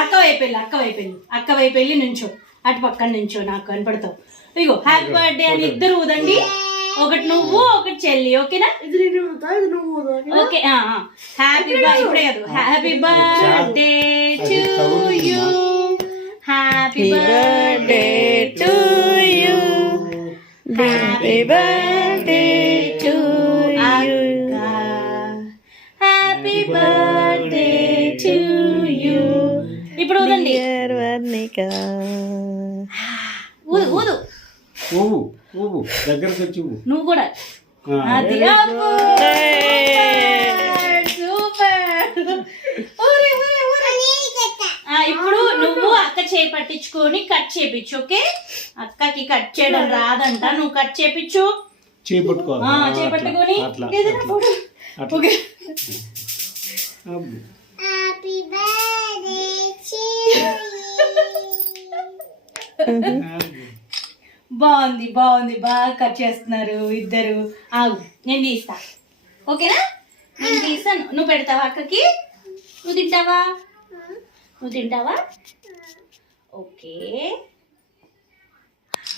అక్క వైపు వెళ్ళి నుంచో, అటు పక్కన నుంచో, నాకు కనపడతావు. ఇగో హ్యాపీ బర్త్డే అని ఇద్దరు ఊదండి. ఒకటి నువ్వు, ఒకటి చెల్లి. ఓకేనా? ఓకే. హ్యాపీ ఇప్పుడే కాదు. Happy birthday to you, happy birthday to you, happy birthday to you, happy birthday to you. ఇప్పుడు ఊదండి. ఊదు ఊదు ఊవు దగ్గరకు వచ్చి నువ్వు కూడా. అది ఇప్పుడు నువ్వు అక్క చేయి పట్టించుకొని కట్ చేపించు. ఓకే? అక్కకి కట్ చేయడం రాదంట, నువ్వు కట్ చేపించు. చేపట్టుకొని బాగుంది బాగా కట్ చేస్తున్నారు ఇద్దరు. ఆగు, నేను తీస్తా. ఓకేనా? నేను తీస్తాను. నువ్వు పెడతావా అక్కకి? నువ్వు తింటావా? ఓకే.